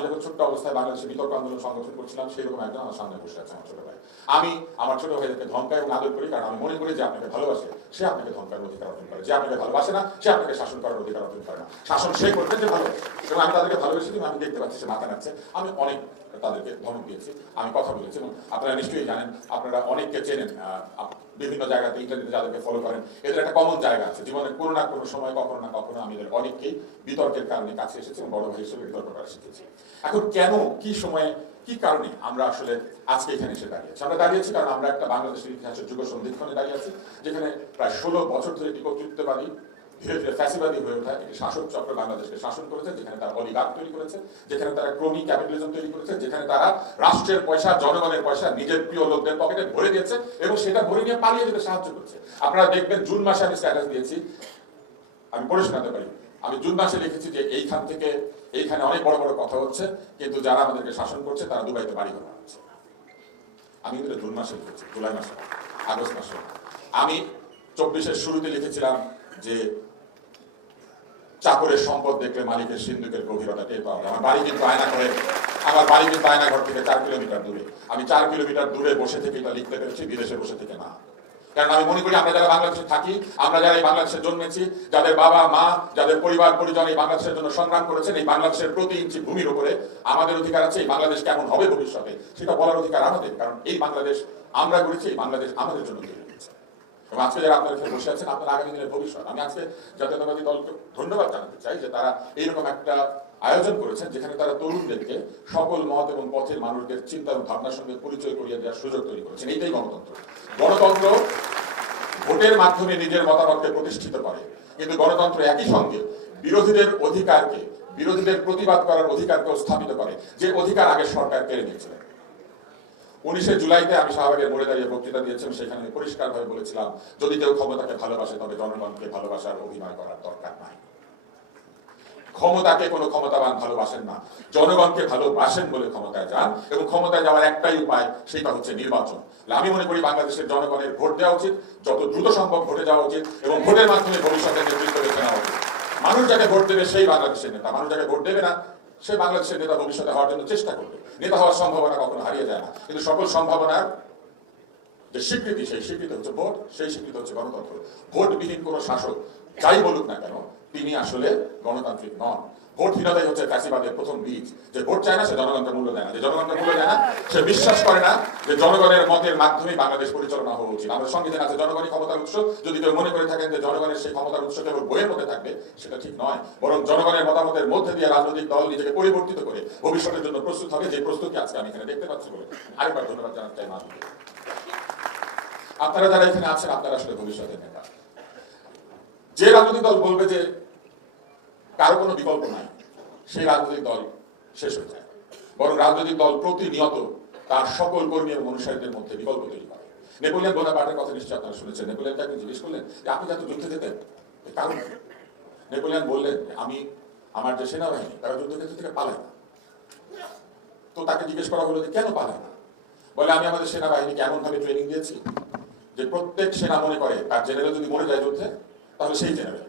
আমি যখন ছোট্ট অবস্থায় বাংলাদেশে বিতর্ক আন্দোলন সংগঠন করছিলাম সেরকম একজন আমার সামনে বসে আছে আমার ছোট ভাই আমি আমার ছোট ভাইদেরকে ধমকাই এবং আদর করি, কারণ আমি মনে করি যে আপনাকে ভালোবাসে, সে আপনাকে ধমকার অধিকার অর্জন করে। যে আপনাকে ভালোবাসে না, সে আপনাকে শাসন করার অধিকার অর্জন করে না। শাসন সে করতে যে ভালো, এবং আমি তাদেরকে ভালোবেসে আমি দেখতে পাচ্ছি সে মাথা নাচ্ছে আমি অনেক তাদেরকে ধমক দিয়েছি। আমি কথা বলেছি এবং আপনারা নিশ্চয়ই জানেন, আপনারা অনেককে চেনেন বিভিন্ন জায়গাতে ইন্টারনেটে যাদেরকে ফলো করেন, এদের একটা কমন জায়গা আছে। জীবনের কোনো না কোনো সময় কখনো না কখনো আমি এদের অনেককেই বিতর্কের কারণে কাছে এসেছি বড় ভাই হিসেবে বিতর্ক করা শিখেছি। এখন কেন, কি সময়ে, কি কারণে আমরা আসলে আজকে এখানে এসে দাঁড়িয়েছি আমরা দাঁড়িয়েছি কারণ আমরা একটা বাংলাদেশের ইতিহাসের যুগ সন্ধিক্ষণে দাঁড়িয়ে আছি, যেখানে প্রায় ষোলো বছর ধরে একটি কর্তৃত্ববাদী ধীরে ফ্যাসিবাদী হয়ে ওঠা, একটি শাসক চক্র বাংলাদেশকে শাসন করেছে, যেখানে তারা অলিগার তৈরি করেছে, যেখানে তারা ক্রমিক ক্যাপিটালিজম তৈরি করেছে, যেখানে তারা রাষ্ট্রের পয়সা, জনগণের পয়সা, নিজের প্রিয় লোকদের পকেটে ভরে দিয়েছে এবং সেটা ভরে নিয়ে পালিয়ে যেতে সাহায্য করছে। আপনারা দেখবেন জুন মাসে আমি স্ট্যাটাস দিয়েছি। আমি পড়ে শোনাতে পারি। আমি জুন মাসে লিখেছি যে এইখান থেকে এইখানে অনেক বড় বড় কথা হচ্ছে, কিন্তু যারা আমাদেরকে শাসন করছে, তারা দুবাইতে বাড়ি ঘর বানাচ্ছে। আমি কিন্তু জুন মাসে লিখেছি, জুলাই মাসে, আগস্ট মাসে। আমি চব্বিশের শুরুতে লিখেছিলাম যে চাকরের সম্পদ দেখলে মালিকের সিন্ধুকের গভীরতা টের পাওয়া আমার বাড়ি কিন্তু আয়না করে আমার বাড়ি কিন্তু আয়না ঘর থেকে চার কিলোমিটার দূরে। আমি চার কিলোমিটার দূরে বসে থেকে এটা লিখতে পেরেছি, বিদেশে বসে থেকে না। কারণ আমি মনে করি আমরা যারা বাংলাদেশে থাকি, আমরা যারা এই বাংলাদেশে জন্মেছি, যাদের বাবা, মা, যাদের পরিবার, পরিজন এই বাংলাদেশের জন্য সংগ্রাম করেছেন, এই বাংলাদেশের প্রতি ইঞ্চি ভূমির উপরে আমাদের অধিকার আছে, এই বাংলাদেশ কেমন হবে ভবিষ্যতে, সেটা বলার অধিকার আমাদের। কারণ এই বাংলাদেশ আমরা করেছি এই বাংলাদেশ আমাদের জন্য তৈরি। এবং আজকে যারা আপনারা এখানে বসে আছেন, আপনার আগামী দিনের ভবিষ্যৎ। আমি আজকে জাতীয়তাবাদী দলকে ধন্যবাদ জানাতে চাই যে তারা এইরকম একটা আয়োজন করেছেন, যেখানে তারা তরুণদেরকে সকল মত এবং পথের মানুষদের চিন্তা এবং ভাবনার সঙ্গে পরিচয় করিয়ে দেওয়ার সুযোগ তৈরি করেছেন। এইটাই গণতন্ত্র। গণতন্ত্র ভোটের মাধ্যমে নিজের মতামতকে প্রতিষ্ঠিত করে। কিন্তু গণতন্ত্র একই সঙ্গে বিরোধীদের অধিকারকে, বিরোধীদের প্রতিবাদ করার অধিকারকেও স্থাপিত করে, যে অধিকার আগে সরকার কেড়ে নিয়েছিলেন। উনিশে জুলাইতে আমি শাহবাগের মোড়ে দাঁড়িয়ে বক্তৃতা দিয়েছিলাম, সেখানে পরিষ্কারভাবে বলেছিলাম, যদি কেউ ক্ষমতাকে ভালোবাসে, তবে জনগণকে ভালোবাসার অভিনয় করার দরকার নাই। ক্ষমতাকে কোনো ক্ষমতাবান ভালোবাসেন না, জনগণকে ভালোবাসেন বলে ক্ষমতায় যান, এবং ক্ষমতায় যাওয়ার একটাই উপায়, সেটা হচ্ছে নির্বাচন। আমি মনে করি বাংলাদেশের জনগণের ভোট দেওয়া উচিত, যত দ্রুত সম্ভব ভোটে যাওয়া উচিত, এবং ভোটের মাধ্যমে ভবিষ্যতে নেতৃত্ব বেছে নেওয়া উচিত। মানুষ যাকে ভোট দেবে, সেই বাংলাদেশের নেতা। মানুষ যাকে ভোট দেবে না সে বাংলাদেশের নেতা ভবিষ্যতে হওয়ার জন্য চেষ্টা করবে। নেতা হওয়ার সম্ভাবনা কখনো হারিয়ে যায় না। কিন্তু সকল সম্ভাবনার যে স্বীকৃতি, সেই স্বীকৃতি হচ্ছে ভোট, সেই স্বীকৃতি হচ্ছে গণতন্ত্র। ভোটবিহীন কোনো শাসক যাই বলুক না কেন, তিনি আসলে গণতান্ত্রিক নন। ভোটহীনতাই হচ্ছে ফ্যাসিবাদের প্রথম বীজ। যে ভোট চায় না, সে জনগণকে মূল্য দেয় না। যে জনগণকে মূল্য দেয় না, সে বিশ্বাস করে না যে জনগণের মতের মাধ্যমে বাংলাদেশ পরিচালনা হওয়া উচিত। আমাদের সংবিধান আছে জনগণই ক্ষমতার উৎস। যদি কেউ মনে করে থাকেন যে জনগণের সেই ক্ষমতার উৎস কেবল বইয়ের মধ্যে থাকবে, সেটা ঠিক নয়। বরং জনগণের মতামতের মধ্যে দিয়ে রাজনৈতিক দল নিজেকে পরিবর্তিত করে ভবিষ্যতের জন্য প্রস্তুত হবে, যে প্রস্তুতি আজকে আমি এখানে দেখতে পাচ্ছি বলে আরেকবার ধন্যবাদ জানাতে চাই মাধ্যমে আপনারা যারা এখানে আছেন, আপনারা আসলে ভবিষ্যতের নেতা। যে রাজনৈতিক দল বলবে যে কারও কোনো বিকল্প নাই। সেই রাজনৈতিক দল শেষ হয়ে যায়। বরং রাজনৈতিক দল প্রতিনিয়ত তার সকল কর্মী এবং অনুসারীদের মধ্যে বিকল্প তৈরি করে। নেপোলিয়ান বোনাপার্টের কথা নিশ্চয়ই আপনারা শুনেছেন। নেপোলিয়ানকে আপনি জিজ্ঞেস করলেন যে, আপনি যাতে যুদ্ধে যেতেন? কারণ নেপোলিয়ান বললেন আমি, আমার যে সেনাবাহিনী, তারা যুদ্ধক্ষেত্র থেকে পালায় না। তো তাকে জিজ্ঞেস করা হলো যে, কেন পালায় না? বলে, আমি আমাদের সেনাবাহিনীকে এমনভাবে ট্রেনিং দিয়েছি যে, প্রত্যেক সেনা মনে করে, তার জেনারেল যদি মরে যায় যুদ্ধে, তাহলে সেই জেনারেল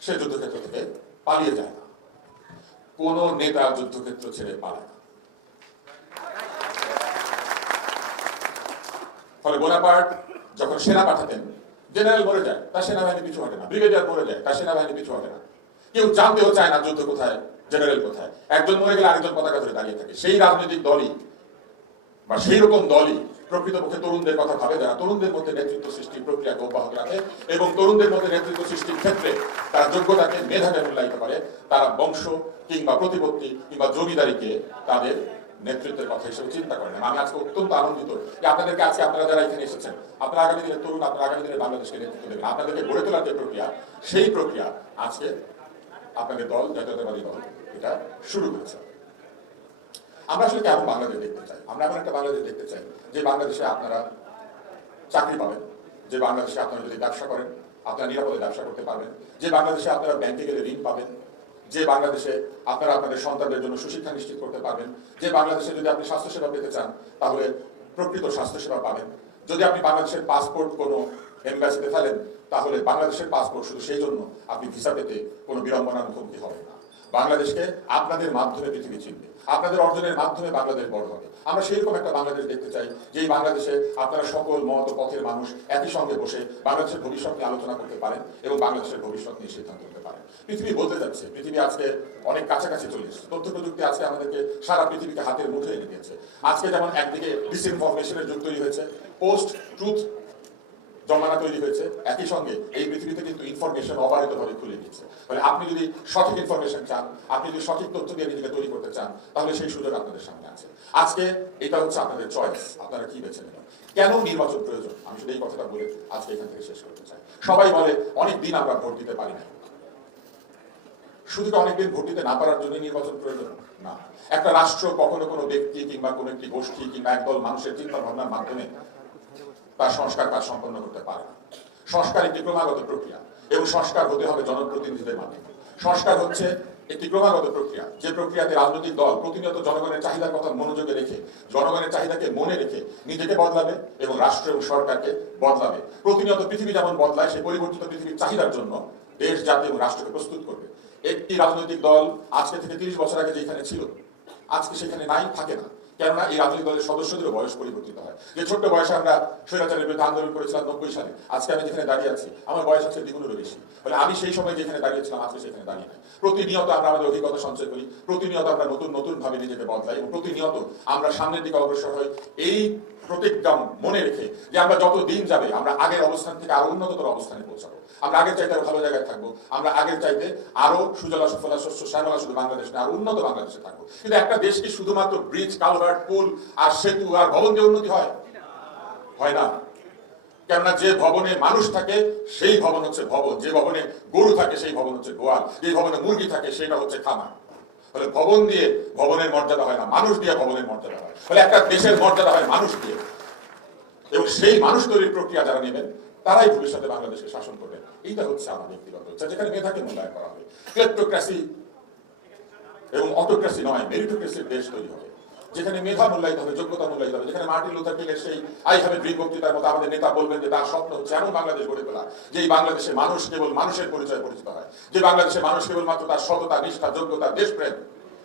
সে যুদ্ধক্ষেত্র থেকে পালিয়ে যায় না। কোন নেতা যুদ্ধক্ষেত্র ছেড়ে পালায় না। ফলে বোনাপার্ট যখন সেনা পাঠাতেন, জেনারেল মরে যায়, তার সেনাবাহিনী পিছু হটে না। ব্রিগেডিয়ার মরে যায়, তার সেনাবাহিনী পিছু হটে না। কেউ জানতেও চায় না যুদ্ধ কোথায়, জেনারেল কোথায়। একজন মরে গেলে আরেকজন পতাকা ধরে দাঁড়িয়ে থাকে। সেই রাজনৈতিক দলই বা সেই রকম দলই প্রকৃতপক্ষে তরুণদের কথা ভাবে যারা তরুণদের মধ্যে নেতৃত্ব সৃষ্টির প্রক্রিয়াকে অব্যাহত রাখে এবং তরুণদের মধ্যে নেতৃত্ব সৃষ্টির ক্ষেত্রে তারা যোগ্যতাকে মেধাকে মূল্যায়িত করে, তারা বংশ কিংবা প্রতিপত্তি কিংবা জমিদারিকে তাদের নেতৃত্বের কথা হিসেবে চিন্তা করেন আমি আজকে অত্যন্ত আনন্দিত যে আপনাদেরকে আজকে আপনারা যারা এখানে এসেছেন, আপনারা আগামী দিনের তরুণ, আপনারা আগামী দিনের বাংলাদেশকে নেতৃত্ব দেবেন। আপনাদেরকে গড়ে তোলার যে প্রক্রিয়া, সেই প্রক্রিয়া আজকে আপনাদের দল, জাতীয়তাবাদী দল, এটা শুরু করেছে। আমরা আসলে কেমন বাংলাদেশ দেখতে চাই? আমরা এমন একটা বাংলাদেশ দেখতে চাই, যে বাংলাদেশে আপনারা চাকরি পাবেন, যে বাংলাদেশে আপনারা যদি ব্যবসা করেন, আপনারা নিরাপদে ব্যবসা করতে পারবেন, যে বাংলাদেশে আপনারা ব্যাংকে গেলে ঋণ পাবেন, যে বাংলাদেশে আপনারা আপনাদের সন্তানদের জন্য সুশিক্ষা নিশ্চিত করতে পারবেন, যে বাংলাদেশে যদি আপনি স্বাস্থ্যসেবা পেতে চান, তাহলে প্রকৃত স্বাস্থ্যসেবা পাবেন। যদি আপনি বাংলাদেশের পাসপোর্ট কোনো এম্বাসিতে ফেলেন, তাহলে বাংলাদেশের পাসপোর্ট শুধু সেই জন্য, আপনি ভিসা পেতে কোনো বিড়ম্বনার মুখোমুখি হবেন বাংলাদেশকে আপনাদের মাধ্যমে পৃথিবী চিনবে। আপনাদের অর্জনের মাধ্যমে বাংলাদেশ বড় হবে। আমরা সেরকম একটা বাংলাদেশ দেখতে চাই, যেই বাংলাদেশে আপনারা সকল মত পথের মানুষ একই সঙ্গে বসে বাংলাদেশের ভবিষ্যৎ নিয়ে আলোচনা করতে পারেন এবং বাংলাদেশের ভবিষ্যৎ নিয়ে সিদ্ধান্ত নিতে পারেন। পৃথিবী বলতে যাচ্ছে, পৃথিবী আজকে অনেক কাছাকাছি চলে এসেছে। তথ্য প্রযুক্তি আজকে আমাদেরকে সারা পৃথিবীকে হাতের মুঠে এনে দিয়েছে। আজকে যেমন একদিকে ডিসইনফরমেশনের যুগ তৈরি হয়েছে পোস্ট ট্রুথ জমানা তৈরি হয়েছে, একই সঙ্গে এই পৃথিবীতে কিন্তু ইনফরমেশন অবারিতভাবে খুলে দিচ্ছে ফলে আপনি যদি সঠিক ইনফরমেশন চান, আপনি যদি সঠিক তথ্য দিয়ে নিজেকে তৈরি করতে চান, তাহলে সেই সুযোগ আপনাদের সামনে আছে। আজকে এটা হচ্ছে আপনাদের চয়েস আপনারা কি বেছে নেবেন? কেন নির্বাচন প্রয়োজন? আমি শুধু এই কথাটা বলে আজকে এখান থেকে শেষ করতে চাই। সবাই বলে, অনেক দিন আমরা ভোট দিতে পারি না। শুধু অনেকদিন ভোট দিতে না পারার জন্য নির্বাচন প্রয়োজন? না। একটা রাষ্ট্র কখনো কোনো ব্যক্তি কিংবা কোনো একটি গোষ্ঠী কিংবা একদল মানুষের চিন্তা ভাবনার মাধ্যমে তার সংস্কার কাজ সম্পন্ন করতে পারে না। সংস্কার একটি ক্রমাগত প্রক্রিয়া এবং সংস্কার হতে হবে জনপ্রতিনিধিদের মাধ্যমে। সংস্কার হচ্ছে একটি ক্রমাগত প্রক্রিয়া। যে প্রক্রিয়াতে রাজনৈতিক দল প্রতিনিয়ত জনগণের চাহিদার কথা মনোযোগে রেখে, জনগণের চাহিদাকে মনে রেখে নিজেকে বদলাবে এবং রাষ্ট্র এবং সরকারকে বদলাবে। প্রতিনিয়ত পৃথিবী যেমন বদলায়, সেই পরিবর্তিত পৃথিবীর চাহিদার জন্য দেশ, জাতি এবং রাষ্ট্রকে প্রস্তুত করবে। একটি রাজনৈতিক দল আজকে থেকে তিরিশ বছর আগে যেখানে ছিল, আজকে সেখানে নাই, থাকে না। কেননা এই রাজনৈতিক দলের সদস্যদেরও বয়স পরিবর্তিত হয়। যে ছোট্ট বয়সে আমরা স্বৈরাচারের বিরুদ্ধে আন্দোলন করেছিলাম নব্বই সালে, আজকে আমি যেখানে দাঁড়িয়ে আছি, আমার বয়স আছে দ্বিগুণেরও বেশি। ফলে আমি সেই সময় যেখানে দাঁড়িয়েছিলাম, আজকে সেখানে দাঁড়িয়ে নাই। প্রতিনিয়ত আমরা আমাদের অভিজ্ঞতা সঞ্চয় করি, প্রতিনিয়ত আমরা নতুন নতুন ভাবে নিজেকে বদলাই এবং প্রতিনিয়ত আমরা সামনের দিকে অগ্রসর হই এই প্রতিজ্ঞা মনে রেখে যে আমরা যত দিন যাবে, আমরা আগের অবস্থান থেকে আরও উন্নততর অবস্থানে পৌঁছাবো। আমরা আগের চাইতে আরও ভালো জায়গায় থাকব। আমরা আগের চাইতে আরও সুজলা সুফলা শস্য শ্যামলা শুধু বাংলাদেশ না, আরও উন্নত বাংলাদেশে থাকব। কিন্তু একটা দেশ কি শুধুমাত্র ব্রিজ, কালভার্ট, পুল আর সেতু আর ভবন দিয়ে উন্নতি হয়? হয় না। কেননা যে ভবনে মানুষ থাকে, সেই ভবন হচ্ছে ভবন। যে ভবনে গরু থাকে, সেই ভবন হচ্ছে গোয়াল। যে ভবনে মুরগি থাকে, সেটা হচ্ছে খামার। ফলে ভবন দিয়ে ভবনের মর্যাদা হয় না, মানুষ দিয়ে ভবনের মর্যাদা হয়। ফলে একটা দেশের মর্যাদা হয় মানুষ দিয়ে। এবং সেই মানুষ তৈরির প্রক্রিয়া যারা নেবেন তারাই ভবিষ্যতে বাংলাদেশকে শাসন করবেন এইটা হচ্ছে আমার ব্যক্তিগত ইচ্ছা। যেখানে মেধাকে মূল্যায়ন করা হবে। ক্লেপ্টোক্রাসি এবং অটোক্রাসি নয়, মেরিটোক্রেসির দেশ তৈরি হবে। যেখানে মেধা মূল্যায়িত হবে, যোগ্যতা মূল্যায়িত হবে। যেখানে মার্টিন লুথার কিংয়ের সেই আই হ্যাভ ড্রিম বক্তৃতার মতো আমাদের নেতা বলবেন যে, তার স্বপ্ন হচ্ছে এমন বাংলাদেশ গড়ে তোলা, যে এই বাংলাদেশে মানুষ কেবল মানুষের পরিচয় পরিচিত হয়। যে বাংলাদেশে মানুষ কেবলমাত্র তার সততা, নিষ্ঠা, যোগ্যতা, দেশপ্রেম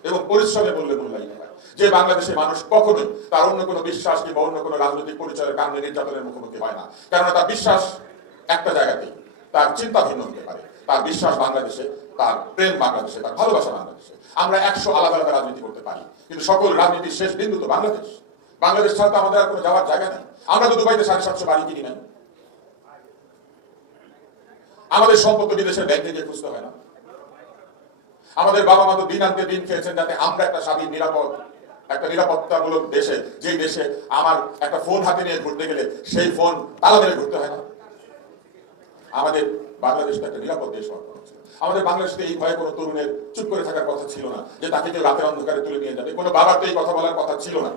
এবং পরিশ্রমে বললে মূল্যায়িত হয়। যে বাংলাদেশে মানুষ কখনোই তার অন্য কোনো বিশ্বাস কিংবা অন্য কোনো রাজনৈতিক পরিচয়ের কারণে নির্যাতনের মুখোমুখি হয় না। কেননা তার বিশ্বাস একটা জায়গাতেই, তার চিন্তা ভিন্ন হতে পারে। তার বিশ্বাস বাংলাদেশে, তার প্রেম বাংলাদেশে, তার ভালোবাসা বাংলাদেশে। আমরা একশো আলাদা আলাদা রাজনীতি করতে পারি। কিন্তু সকল রাজনীতির শেষ বিন্দু তো বাংলাদেশ। বাংলাদেশ ছাড়া তো আমাদের আর কোনো যাওয়ার জায়গা নেই। আমরা তো দুবাইতে সাড়ে সাতশো বাড়ি কিনি নাই। আমাদের সম্পত্তি বিদেশের ব্যাংকে গিয়ে খুঁজতে হয় না। আমাদের বাবা মা তো দিন আনতে দিন খেয়েছেন যাতে আমরা একটা স্বাধীন, নিরাপদ একটা নিরাপত্তামূলক দেশে যেই দেশে আমার একটা ফোন হাতে নিয়ে ঘুরতে গেলে সেই ফোন তালা মেরে ঘুরতে হয় না। আমাদের বাংলাদেশ একটা নিরাপদ দেশ। আমাদের বাংলাদেশে এই ভয়ে কোনো তরুণের চুপ করে থাকার কথা ছিল না, যে তাকে কেউ রাতের অন্ধকারে তুলে নিয়ে যাবে। কোনো বাবার তো এই কথা বলার কথা ছিল না।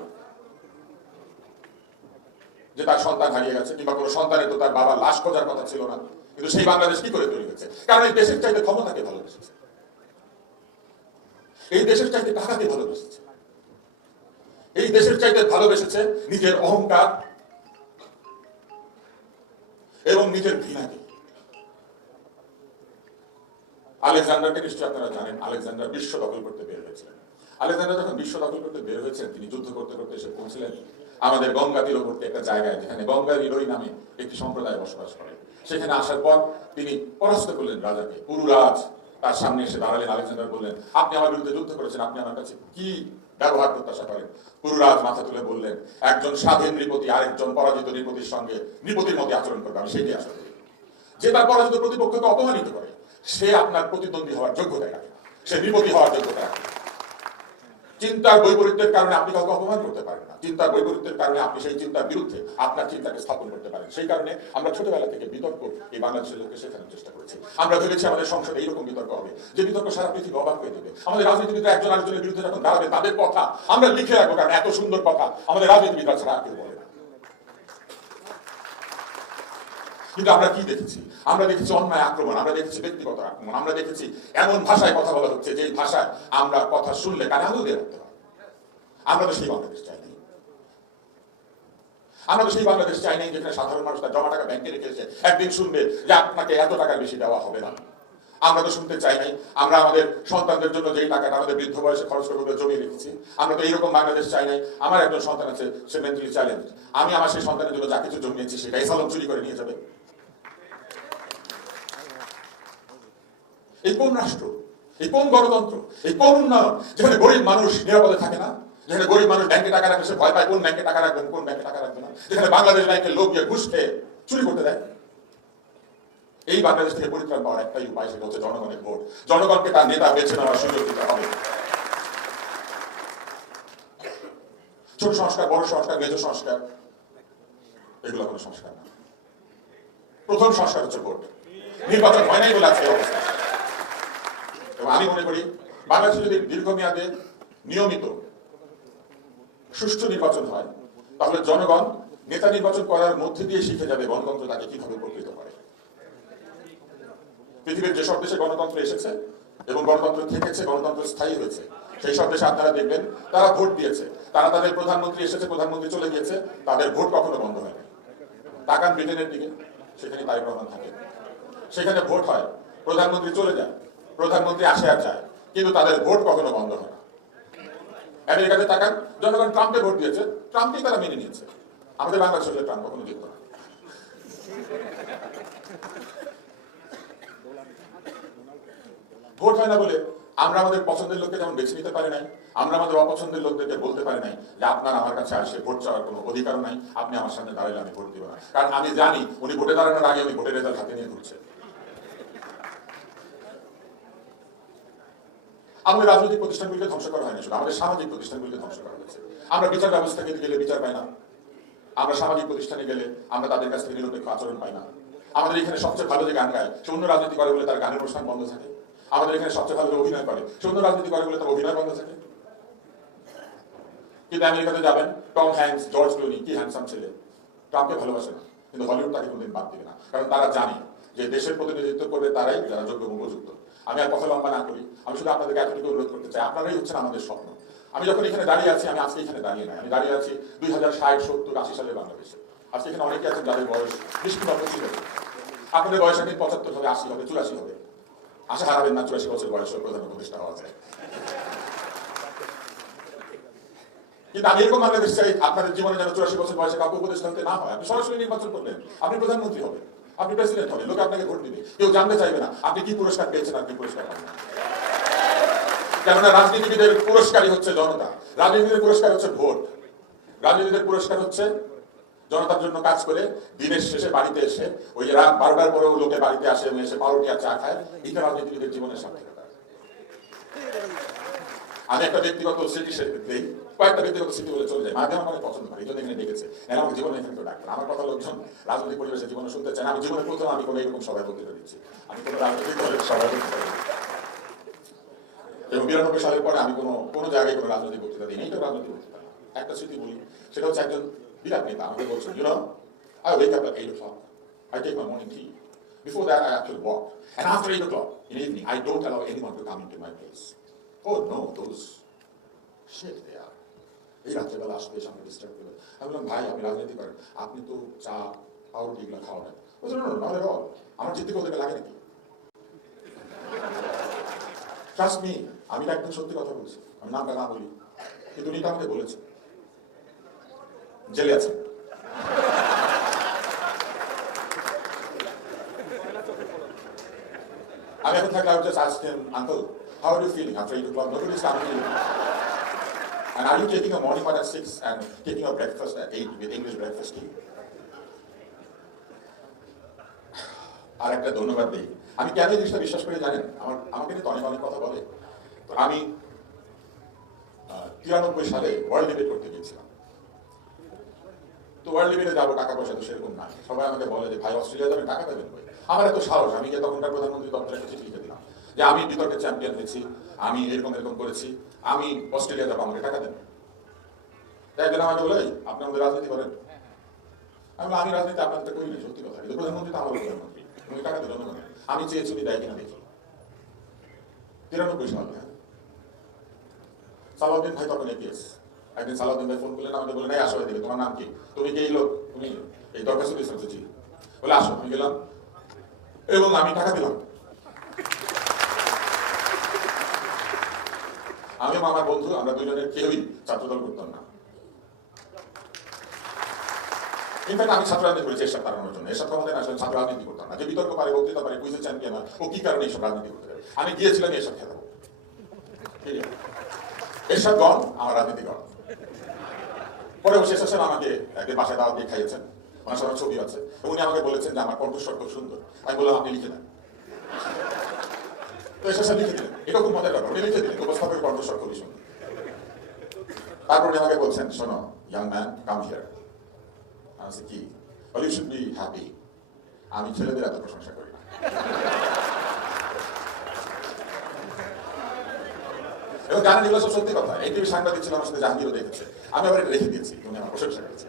যে তার সন্তান হারিয়ে গেছে, কিংবা কোনো সন্তানের তো তার বাবার লাশ খোঁজার কথা ছিল না। কিন্তু সেই বাংলাদেশ কি করে তৈরি হয়েছে? কারণ এই দেশের চাইতে ক্ষমতাকে ভালোবেসেছে। এই দেশের চাইতে টাকাকে ভালোবেসেছে। এই দেশের চাইতে ভালোবেসেছে নিজের অহংকার এবং নিজের ঘৃণাকে। আলেকজান্ডারকে নিশ্চয়ই আপনারা জানেন, আলেকজান্ডার বিশ্ব দখল করতে বের হয়েছিলেন। আলেকজান্ডার যখন বিশ্ব দখল করতে বের তিনি যুদ্ধ করতে করতে এসে পৌঁছলেন। আমাদের গঙ্গা তীরবর্তী একটা জায়গায়, যেখানে গঙ্গা নামে একটি সম্প্রদায় বসবাস করে। সেখানে আসার পর তিনি পরাস্ত করলেন রাজাকে। পুরুরাজ তার সামনে এসে দাঁড়ালেন। আলেকজান্ডার বললেন, আপনি আমার বিরুদ্ধে যুদ্ধ করেছেন, আপনি আমার কাছে কি ব্যবহার প্রত্যাশা করেন। পুরুরাজ মাথা তুলে বললেন, একজন স্বাধীন নৃপতি আরেকজন পরাজিত নৃপতির সঙ্গে নৃপতির মধ্যে আচরণ করবে, আমি সেটি আশা করি। যে তার পরাজিত প্রতিপক্ষকে অপমানিত করে, সে আপনার প্রতিদ্বন্দ্বী হওয়ার যোগ্যতা রাখে। সে নৃপতি হওয়ার যোগ্যতা রাখে। চিন্তার বৈপরীত্যের কারণে আপনি কাউকে অপমান করতে পারেন না। চিন্তার বৈপরীত্যের কারণে আপনি সেই চিন্তার বিরুদ্ধে আপনার চিন্তাকে স্থাপন করতে পারেন। সেই কারণে আমরা ছোটবেলা থেকে বিতর্ক এই বাংলাদেশের লোককে শেখানোর চেষ্টা করেছি। আমরা ভেবেছি আমাদের সংসদে এইরকম বিতর্ক হবে, যে বিতর্ক সারা পৃথিবী অবাক হয়ে দেবে আমাদের রাজনীতিবিদরা একজন আরেকজনের বিরুদ্ধে যখন দাঁড়াবে, তাদের কথা আমরা লিখে রাখব, কারণ এত সুন্দর কথা আমাদের রাজনীতিবিদরা ছাড়া আর কেউ বলে না কিন্তু আমরা কি দেখেছি? আমরা দেখেছি অন্যায় আক্রমণ, আমরা দেখেছি ব্যক্তিগত আক্রমণ, আমরা দেখেছি এমন ভাষায় কথা বলা হচ্ছে যে ভাষায় আমরা কথা শুনলে কানে আঙুল দিয়ে রাখতে হয়। আমরা তো সেই বাংলাদেশ চাই নাই। আমরা তো সেই বাংলাদেশ চাই নাই যেখানে সাধারণ মানুষ তার জমা টাকা ব্যাংকে রেখেছে একদিন শুনবে যে আপনাকে এত টাকা বেশি দেওয়া হবে না। আমরা তো শুনতে চাই নাই। আমরা আমাদের সন্তানদের জন্য যেই টাকাটা আমাদের বৃদ্ধ বয়সে খরচ করে জমিয়ে রেখেছি, আমরা তো এইরকম বাংলাদেশ চাই নাই। আমার একজন সন্তান আছে, সে মেন্টালি চ্যালেঞ্জ আমি আমার সেই সন্তানের জন্য যা কিছু জমিয়েছি সেটাই এসালম চুরি করে নিয়ে যাবে। এই কোন রাষ্ট্র? এই কোন গণতন্ত্র? এই কোন উন্নয়ন? যেখানে গরিব মানুষ নিরাপদে থাকে না, যেখানে গরিব মানুষ ব্যাংকে টাকা রাখবে সে ভয় পায় কোন ব্যাংকে টাকা রাখবেন, কোন ব্যাংকে টাকা রাখবে না। যেখানে বাংলাদেশ ব্যাংকের লোক গিয়ে ঘুষ খেয়ে চুরি করতে দেয়। এই বাংলাদেশ থেকে পরিত্রাণ পাওয়ার একটাই উপায়, সেটা হচ্ছে জনগণের ভোট। জনগণকে তার নেতা বেছে নেওয়ার সুযোগ দিতে হবে। ছোট সংস্কার, বড় সংস্কার, মেজ সংস্কার, এগুলো কোনো সংস্কার না। প্রথম সংস্কার হচ্ছে ভোট। নির্বাচন হয় নাই বলে আজকে অবস্থা। আমি মনে করি, বাংলাদেশে যদি দীর্ঘমেয়াদে নিয়মিত সুষ্ঠু নির্বাচন হয়, তাহলে জনগণ নেতা নির্বাচন করার মধ্যে দিয়ে শিখে যাবে গণতন্ত্র তাকে কীভাবে প্রকৃত করে। পৃথিবীর যেসব দেশে গণতন্ত্র এসেছে এবং গণতন্ত্র থেকেছে, গণতন্ত্র স্থায়ী হয়েছে সেই সব দেশে আপনারা দেখবেন, তারা ভোট দিয়েছে। তারা তাদের প্রধানমন্ত্রী এসেছে, প্রধানমন্ত্রী চলে গিয়েছে, তাদের ভোট কখনো বন্ধ হয়নি। তাকান ব্রিটেনের দিকে, সেখানে তাই প্রমাণ থাকে। সেখানে ভোট হয়, প্রধানমন্ত্রী চলে যায় প্রধানমন্ত্রী আসে আর যায়, কিন্তু তাদের ভোট কখনো বন্ধ হয় না। আমেরিকাতে তাকান, জনগণ ট্রাম্পে ভোট দিয়েছে, ট্রাম্পকেই তারা মেনে নিয়েছে। আমাদের বাংলাদেশ ট্রাম্প কখনো জিতত না। ভোট হয় না বলে আমরা আমাদের পছন্দের লোককে যেমন বেছে নিতে পারি নাই, আমরা আমাদের অপছন্দের লোকদেরকে বলতে পারি নাই যে আপনার আমার কাছে আসে ভোট চাওয়ার কোনো অধিকার নাই, আপনি আমার সামনে দাঁড়ালে আমি ভোট দিব না। কারণ আমি জানি, উনি ভোটে দাঁড়ানোর আগে উনি ভোটের রেজাল্ট হাতে নিয়ে ঘুরছে। আমাদের রাজনৈতিক প্রতিষ্ঠানগুলিকে ধ্বংস করা হয়নি শুধু আমাদের সামাজিক প্রতিষ্ঠানগুলিকে ধ্বংস করা হয়েছে। আমরা বিচার ব্যবস্থাকে গেলে বিচার পাই না। আমরা সামাজিক প্রতিষ্ঠানে গেলে আমরা তাদের কাছ থেকে নিরপেক্ষ আচরণ পাই না। আমাদের এখানে সবচেয়ে ভালো যে গান গায়, সে অন্য রাজনীতি করে বলে তার গানের অনুষ্ঠান বন্ধ থাকে। আমাদের এখানে সবচেয়ে ভালো অভিনয় করে, সে অন্য রাজনীতি করে বলে তার অভিনয় বন্ধ থাকে। কিন্তু আমেরিকাতে যাবেন, টম হ্যাংস জর্জ ক্লুনি, কি হ্যান্ডসাম ছেলে। ট্রাম্পকে ভালোবাসে না, কিন্তু হলিউড তাকে কোনদিন বাদ দিবে না। কারণ তারা জানে যে দেশের প্রতিনিধিত্ব করবে তারাই যারা যোগ্য উপযুক্ত। আমি আর কথা লম্বা না করি আমি শুধু আপনাদেরকে এতটুকু অনুরোধ করতে চাই। আপনারাই হচ্ছেন আমাদের স্বপ্ন। আমি যখন এখানে দাঁড়িয়ে আছি, আমি আজকে এখানে দাঁড়িয়ে নাই। আমি দাঁড়িয়ে আছি দুই হাজার ষাট, সত্তর, আশি সালে বাংলাদেশে। আজকে এখানে অনেকে আছেন যাদের বয়স কিংবা পঁচিশ বছর আপনাদের বয়স একদিন পঁচাত্তর হবে, আশি হবে, চুরাশি হবে। আশা হারাবেন না, চুরাশি বছর বয়স প্রধান উপদেষ্টা হওয়া যায়। কিন্তু আমি এরকম বাংলাদেশ চাই, আপনাদের জীবনে যেন চুরাশি বছর বয়সে কাউকে হতে না হয়। আপনি সরাসরি নির্বাচন করবেন আপনি প্রধানমন্ত্রী হবেন। আপনি প্রেসিডেন্ট হবেন, লোকে আপনাকে ভোট দিবে। কেউ জানতে চাইবে না, আপনি কি পুরস্কার পেয়েছেন কি পুরস্কার পাবেন। কেননা রাজনীতিবিদের পুরস্কারই হচ্ছে জনতা। রাজনীতিদের পুরস্কার হচ্ছে ভোট। রাজনীতিদের পুরস্কার হচ্ছে জনতার জন্য কাজ করে, দিনের শেষে বাড়িতে এসে, ওই যে রাত বারোটার পরেও লোকে বাড়িতে আসে এবং এসে পাউরুটি আর চা খায়, এটা রাজনীতিবিদের জীবনের সার্থকতা আমি একটা ব্যক্তিগত স্মৃতি দিই। কয়েকটা ব্যক্তিগত স্মৃতি বলে চলে যায় মাঝে আমার পছন্দ করে এই জন্য এখানে ডেকেছে নাহলে আমার জীবনে এখানে ডাক্তার আমার কথা লোকজন রাজনৈতিক পরিবেশে জীবনে শুনতে চায় না। আমি জীবনে প্রথম আমি কোনো এরকম সবাই বক্তৃতা দিচ্ছি আমি কোনো রাজনৈতিক দলের সবাই। এবং বিরানব্বই সালের পরে আমি কোনো কোনো জায়গায় কোনো রাজনৈতিক বক্তৃতা দিই এইটা রাজনৈতিক বক্তৃতা। একটা স্মৃতি বলি সেটা হচ্ছে একজন বিরাট নেতা আমাকে বলছেন you know I wake up at 8 o'clock. I take my morning tea. Before that, I actually walk. And after 8 o'clock in the evening, I don't allow anyone to come into my place. Oh no, those shit they are. এই রাত্রেবেলা আসবে এসে আমাকে disturb করবে আমি বললাম ভাই আপনি রাজনীতি করেন। আপনি তো চা পাউরুটি এগুলো খাওয়া না বলছে না না না আমার জিততে বলতে লাগে নাকি ট্রাস্ট মি আমি একদম সত্যি কথা বলছি। আমি নামটা না বলি কিন্তু উনি আমাকে বলেছে জেলে আছেন। আমি এখন থাকলে him, Uncle, how are you feeling? After 8 o'clock? Nobody's coming to you. And are you taking a morning one at 6 and taking a breakfast at 8 with English breakfast tea? আর একটা ধন্যবাদ দিই। আমি কেন জিনিসটা বিশ্বাস করি জানেন? আমার আমাকে নিয়ে অনেক অনেক কথা বলে। তো আমি তিরানব্বই সালে ওয়ার্ল্ড ডিবেট করতে গিয়েছিলাম। তো ওয়ার্ল্ড ডিবেটে যাব, টাকা পয়সা তো সেরকম নাই সবাই আমাকে বলে যে, ভাই, অস্ট্রেলিয়া যাবেন টাকা দেবেন ভাই আমার এত সাহস। আমি গিয়ে তখনকার প্রধানমন্ত্রী দপ্তরে একটা চিঠি লিখে দিলাম যে, আমি বিতর্কে চ্যাম্পিয়ন হয়েছি। আমি এরকম এরকম করেছি। আমি অস্ট্রেলিয়া যাব আমাকে টাকা দেন। তাই একজন আমাকে বলে "এই, আপনি আমাদের রাজনীতি করেন। আমি আমি রাজনীতি আপনাদের করি না সত্যি কথা। কিন্তু প্রধানমন্ত্রী তো আমার প্রধানমন্ত্রী। টাকা দেবেন আমি চেয়েছি দেয় কিনা দেখি। তিরানব্বই সাল হ্যাঁ। সালাউদ্দিন ভাই তখন এপিএস। একদিন সালাউদ্দিন ভাই ফোন করলেন আমাকে বলে নাই আসো এদিকে তোমার নাম কি? তুমি কি লোক? তুমি এই দরখাস্ত দিয়েছ জি বলে আসো। আমি গেলাম। এবং আমি টাকা দিলাম। আমি এবং আমার বন্ধু, আমরা দুজনের কেউই ছাত্রদল করতাম না। আমি ছাত্র রাজনীতি করেছি এসব কারণের জন্য। এসব না আসলে ছাত্র রাজনীতি করতাম না। যে বিতর্ক পারে বক্তৃতা পারে কুইজের চ্যাম্পিয়ন হয় ও কি কারণে এইসব রাজনীতি করতে পারে? আমি গিয়েছিলাম এসব খেলাবো এসব গণ, আমার রাজনীতি গণ। পরে বসে এসেছেন আমাকে একদিন বাসায় দাওয়াত দিয়ে খাইয়েছেন। ওনার সবার ছবি আছে। উনি আমাকে বলেছেন যে আমার কণ্ঠস্বর খুব সুন্দর। আমি বললাম, আপনি লিখে দেন। তো লিখে তারপর বলছেন, শোনো ইয়াং ম্যান কাম হিয়ার আমি কি? ইউ শুড বি হ্যাপি আমি ছেলেদের এত প্রশংসা করি না। এবং এগুলো সব সত্যি কথা। এই টিভি সাংবাদিক ছিল আমার সাথে জাহাঙ্গীরও দেখেছে। আমি আবার এটা রেখে দিয়েছি। উনি আমার প্রশংসা করেছে।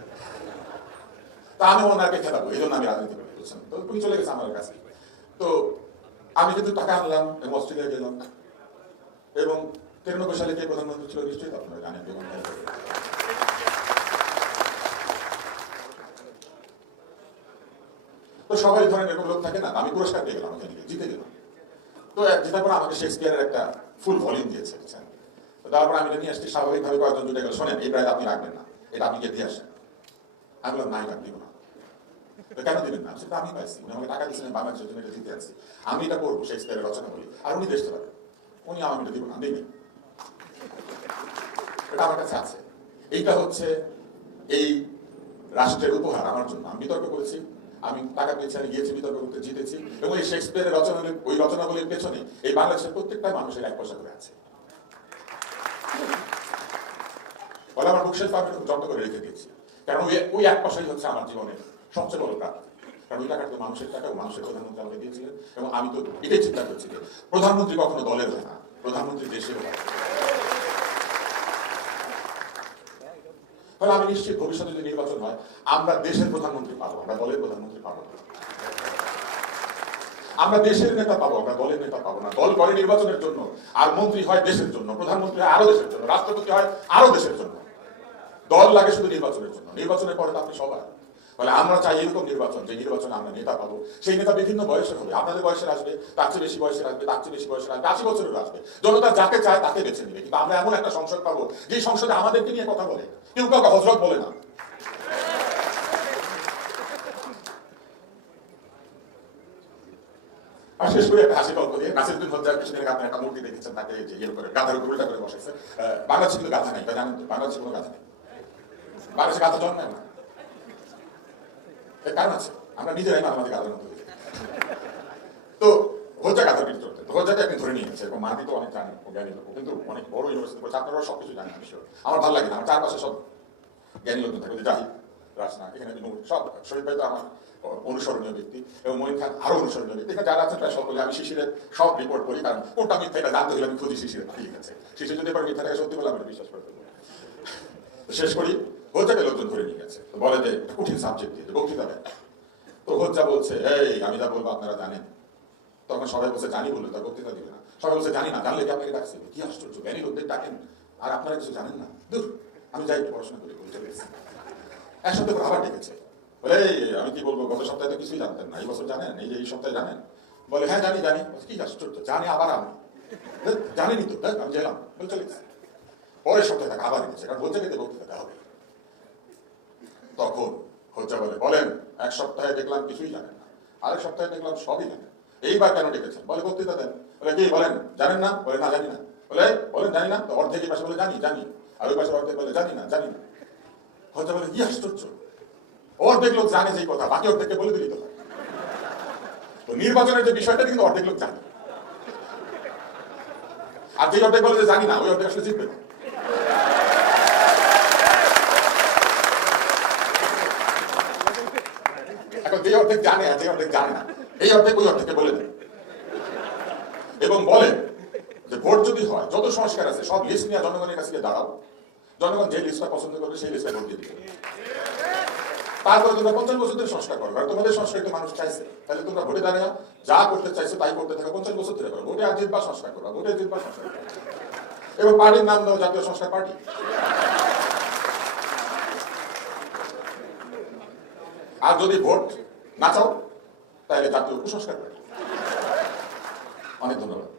তা আমি ওনাকে খেলাবো এই জন্য আমি রাজনীতি করি। বুঝছেন তো উনি চলে গেছে আমার কাছে। তো আমি কিন্তু টাকা আনলাম এবং অস্ট্রেলিয়া গেলাম। এবং তিরানব্বই সালে কে প্রধানমন্ত্রী ছিল নিশ্চয়ই আপনারা জানেন বেগম তো সবাই ধরেন এরকম লোক থাকে না, আমি পুরস্কার পেয়ে গেলাম ওখানে জিতে গেলাম। তো জেতার পর আমাকে শেক্সপিয়ারের একটা ফুল ভলিউম দিয়েছে, বুঝছেন? তো তারপর আমি এটা নিয়ে আসছি, স্বাভাবিকভাবে কয়েকজন জুটে গেল। শোনেন, এই প্রায় আপনি রাখবেন না, এটা আপনি কে দিয়ে আসেন। আমি বললাম নাই রাখ দিব না। কেন দিবেন না? সেটা আমি পাইছি। উনি আমাকে টাকা দিয়েছিলেন বাংলাদেশের জন্য এটা জিতে আছি আমি এটা করব শেক্সপিয়ারের রচনা বলি আর উনি দেশ চালাবেন। উনি আমাকে এটা দিব না, দিবেন। এটা আমার কাছে আছে। এইটা হচ্ছে এই রাষ্ট্রের উপহার আমার জন্য। আমি বিতর্ক করেছি। আমি টাকা পেয়েছি, আমি গিয়েছি বিতর্ক করতে, জিতেছি। এবং এই শেক্সপিয়ারের রচনা ওই রচনাগুলির পেছনে এই বাংলাদেশের প্রত্যেকটা মানুষের এক পয়সা করে আছে। ফলে আমার বুকশেলফ আমি খুব যত্ন করে রেখে দিয়েছি। কারণ ওই ওই এক পয়সাই হচ্ছে আমার জীবনের সবচেয়ে বড় প্রাপ্তি কারণ ওই টাকাটা মানুষের টাকা মানুষের প্রধানমন্ত্রী আমাকে দিয়েছিলেন এবং আমি তো এটাই চিন্তা করছি যে প্রধানমন্ত্রী কখনো দলের হয় না, প্রধানমন্ত্রী দেশের হয় ফলে আমি নিশ্চিত ভবিষ্যতে যদি নির্বাচন হয়, আমরা দেশের প্রধানমন্ত্রী পাবো, আমরা দলের প্রধানমন্ত্রী পাবো না। আমরা দেশের নেতা পাবো, আমরা দলের নেতা পাবো না। দল করে নির্বাচনের জন্য, আর মন্ত্রী হয় দেশের জন্য, প্রধানমন্ত্রী হয় আরও দেশের জন্য, রাষ্ট্রপতি হয় আরও দেশের জন্য। দল লাগে শুধু নির্বাচনের জন্য, নির্বাচনের পরে তো আপনি সবাই। ফলে আমরা চাই এরকম নির্বাচন যে নির্বাচনে আমরা নেতা পাবো। সেই নেতা বিভিন্ন বয়সের হবে। আপনাদের বয়সের আসবে তার চেয়ে বেশি বয়সের আসবে তার চেয়ে বেশি বয়সের আসবে আশি বছরের আসবে। জনতা যাকে চায় তাকে বেছে নেবে। কিন্তু আমরা এমন একটা সংসদ পাবো যে সংসদে আমাদেরকে নিয়ে কথা বলে। কেউ কাউকে হজরত বলে না। আর শেষ করে হাসি গল্প দিয়ে নাসিরুদ্দিন হজ্জার পিছনে আপনি একটা মূর্তি দেখেছেন তাকে যে ইয়ে করে গাধার উপর উল্টা করে আহ, বাংলাদেশে কিন্তু গাধা নেই তা জানেন তো? বাংলাদেশে কোনো গাধা নেই। বাংলাদেশে গাধা জন্মায় না। এর কারণ আছে। আমরা নিজেরাই মাঝে গাধার মতো তো হজ্জা গাধার ভিতর চলতে তো হজ্জাকে আপনি ধরে নিয়েছে এবং মাটি তো অনেক জানেন জ্ঞানী লোক। কিন্তু অনেক বড় ইউনিভার্সিটি পড়ছে আপনারা সব কিছু জানেন আমি sure। আমার ভালো লাগে না। আমার চারপাশে সব জ্ঞানী লোকজন থাকে। ওই যে জাহিদ রাসনা এখানে সব শরীফ ভাই তো আমার অনুসরণীয় ব্যক্তি। এবং মহিন খান আরও অনুসরণীয় ব্যক্তি। এখানে যারা আছেন প্রায় সকলে। আমি শিশিরের সব রিপোর্ট করি কারণ কোনটা মিথ্যা এটা জানতে হলে আমি খুঁজি শিশিরের ঠিক আছে শিশির যদি এবার মিথ্যা থাকে, সত্যি বলে আমি বিশ্বাস করে ফেলব শেষ করি। হজ্জাকে লোকজন ধরে নিয়ে গেছে। তো বলে যে কঠিন সাবজেক্ট দিয়ে বক্তৃতা দেন তো হজ্জা বলছে এই আমি যা বলব আপনারা জানেন। তখন সবাই বলছে জানি বললে তার বক্তৃতা দিবে না। সবাই বলছে জানি না জানলে কি আপনাকে ডাকছে? কি আশ্চর্য জ্ঞানী লোকদের ডাকেন। আর আপনারা কিছু জানেন না? দূর আমি যাই একটু পড়াশোনা করি বলে চলে গেছি এক সপ্তাহ আবার ডেকেছে। এই আমি কি বলব গত সপ্তাহে তো কিছুই জানতেন না এই বছর জানেন এই যে এই সপ্তাহে জানেন? বলে হ্যাঁ জানি জানি। কি আশ্চর্য জানি আবার আমি। "ধ্যাৎ, জানেনই তো আমি গেলাম বলে চলে গেছে। পরের সপ্তাহে তাকে আবার এনেছে কারণ কিন্তু বক্তৃতা দেওয়া হবে। তখন হজ্জা বলে, বলেন, এক সপ্তাহে দেখলাম কিছুই জানেন না। আরেক সপ্তাহে দেখলাম সবই জানেন। এইবার কেন ডেকেছেন? বলে, বক্তৃতা দেন। বলে, কি, বলেন, জানেন না? বলে, না, জানি না। বলে, বলেন, জানি না? তো অর্ধেক পাশে বলে, জানি জানি। আর ওই পাশে অর্ধেক বলে, জানি না জানি না। হয়তো বলে, কি আশ্চর্য। অর্ধেক লোক জানে যে কথা, বাকি অর্ধেককে বলে দিলি তো। তো নির্বাচনের যে বিষয়টা কিন্তু অর্ধেক লোক জানে। আর যে অর্ধেক বলে যে জানি না, ওই অর্ধেক আসলে জিতবে না এখন যে অর্ধেক জানে আর যে অর্ধেক জানে না। এই অর্ধেক ওই অর্ধেককে বলে দেয় এবং বলে যে ভোট যদি হয়, যত সংস্কার আছে, সব লিস্ট নিয়ে জনগণের কাছে দাঁড়াও। জনগণ যে লিস্টটা পছন্দ করবে, সেই লিস্টে ভোট দিয়ে দিবে। তারপরে তোমরা পঞ্চাশ বছর ধরে সংস্কার করো। আর তোমাদের সংস্কার তো মানুষ চাইছে। তাহলে তোমরা ভোটে দাঁড়াও, যা করতে চাইছো তাই করতে থাকো। পঞ্চাশ বছর ধরে করো। ভোটে আর জিতবা সংস্কার করবা ভোটে জিতবা সংস্কার করবা এবং পার্টির নাম দাও, জাতীয় সংস্কার পার্টি। আর যদি ভোট না চাও তাহলে জাতীয় কুসংস্কার করে অনেক ধন্যবাদ।